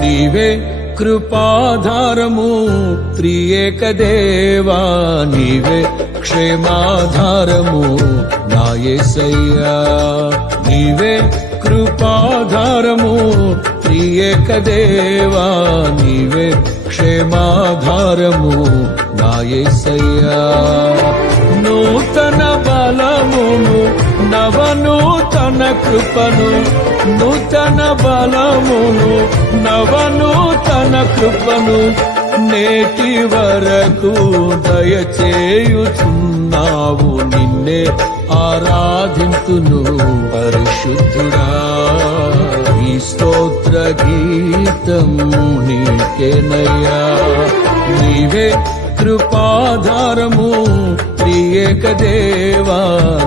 నీవే కృపాధారము త్రియేక దేవా, నీవే క్షేమాధారము నా యేసయ్యా. నీవే కృపాధారము త్రియేక దేవా, నీవే క్షేమాధారము నా యేసయ్యా. నూతన బలమును నవనూతన కృపను, నూతన బలమును నవనూతన కృపను నేటి వరకు దయచేయుచున్నావు. నిన్నే ఆరాధింతును పరిశుద్ధుడా. ఈ స్తోత్ర గీతం నీకేనయ్యా. నీవే కృపాధారము త్రియేక దేవా,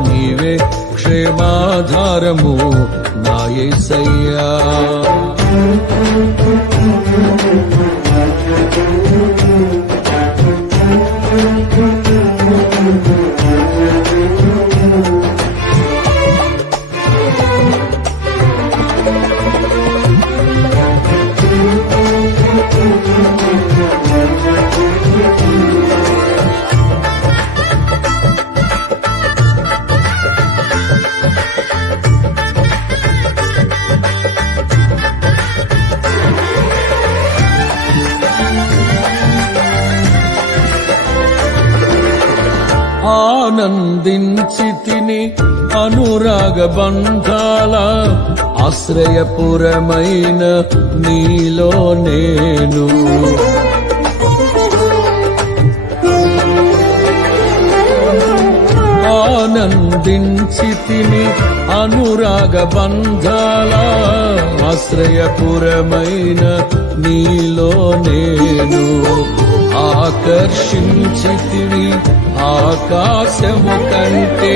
నీవే క్షేమాధారము నా యేసయ్యా. ఆనందించితిని అనురాగ బంధాల ఆశ్రయపురమైన నీలో నేను. ఆనందించితిని అనురాగ బంధాల ఆశ్రయపురమైన నీలో నేను. ఆకర్షించితివి ఆకాశము కంటే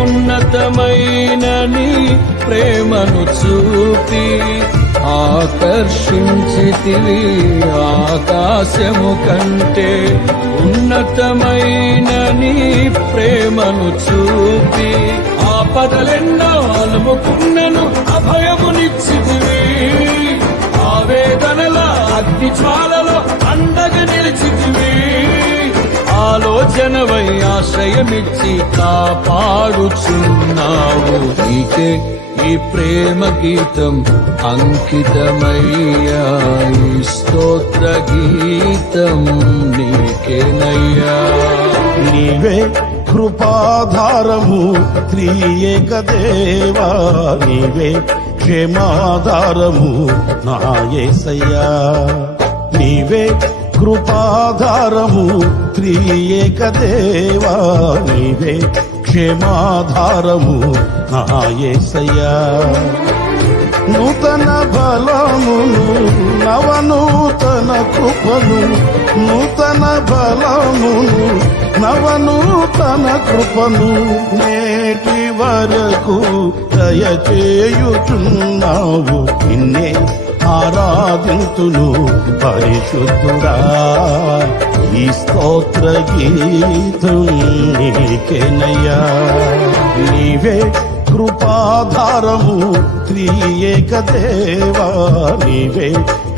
ఉన్నతమైన నీ ప్రేమను చూపి. ఆకర్షించితివి ఆకాశము కంటే ఉన్నతమైన నీ ప్రేమను చూపి. ఆపదలెన్నో అలుముకున్నను అభయమునిచ్చితివి. ఆవేదనల అగ్ని జ్వాలలో అండగా నిలిచితివి. ఆలోచనవై ఆశ్రయమిచ్చి కాపాడుచున్నావు. నీకే ఈ ప్రేమ గీతం అంకితమయ్యా. ఈ స్తోత్ర గీతం నీకేనయ్యా. నీవే కృపాధారము త్రియేక దేవా, నీవే క్షేమాధారము నా యేసయ్యా. నీవే కృపాధారము త్రియేక దేవా, నీవే క్షేమాధారము నా యేసయ్యా. నూతన బలమును నవనూతన కృపను, నూతన బలమును నవనూతన కృపను నేటి వరకు దయచేయుచున్నావు. నిన్నే ఆరాధింతును పరిశుద్ధుడా. ఈ స్తోత్ర గీతం నీకేనయ్యా. నీవే కృపాధారము త్రియేక దేవా, నీవే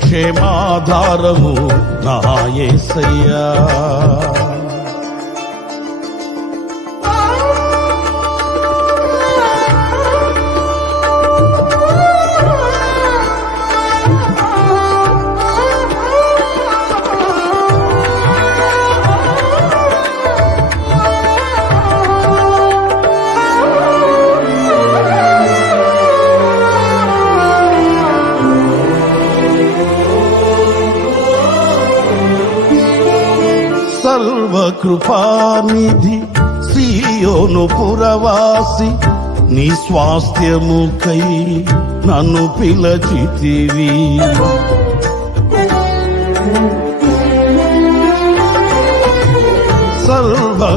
క్షేమాధారము నా యేసయ్యా. సర్వకృపానిధి సీయోను పురవాసి, నీ స్వాస్థ్యముకై నన్ను పిలచితివి.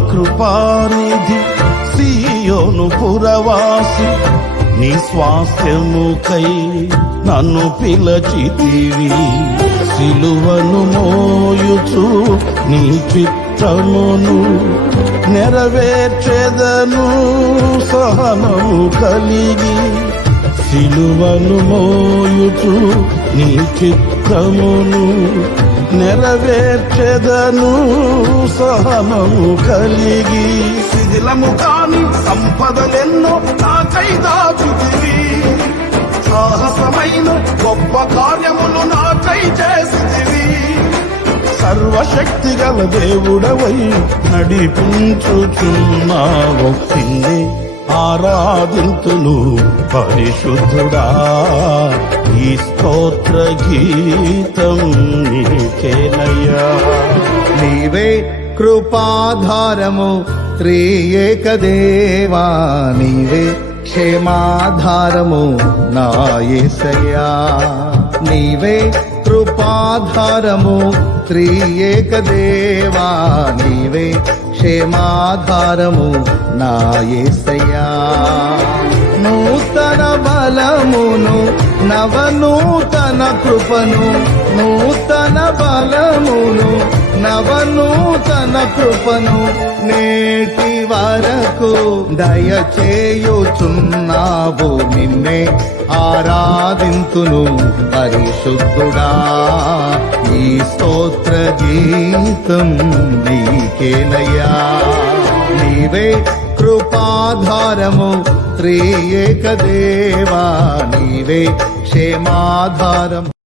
సర్వకృపానిధి సీయోను పురవాసి, నీ స్వాస్థ్యముకై నన్ను పిలచితివి. సిలువను మోయుచు నీ చిత్తమును నెరవేర్చెదను సహనము కలిగి. సిలువను మోయుచు నీ చిత్తమును నెరవేర్చెదను సహనము కలిగి. శిథిలము కాని సంపదలెన్నో నాకై దాచితివి, సాహసమైన గొప్ప కార్యములు నాకై చేసితివి. సర్వశక్తి గల దేవుడవై నడిపించుచున్నావు, నిన్నే ఆరాధింతును పరిశుద్ధుడా. ఈ స్తోత్ర గీతం నీకేనయ్యా. నీవే కృపాధారము త్రియేక దేవా, నీవే క్షేమాధారము నా యేసయ్యా. నీవే కృపాధారము త్రియేక దేవా, నీవే క్షేమాధారము నా యేసయ్యా. నూతన బలమును నవనూతన కృపను, నూతన బలమును నవనూతన కృపను నేటి వరకు దయచేయుచున్నావు. నిన్నే ఆరాధింతును పరిశుద్ధుడా. ఈ స్తోత్ర గీతం నీకేనయ్యా. నీవే కృపాధారము త్రియేక దేవా, నీవే క్షేమాధారం.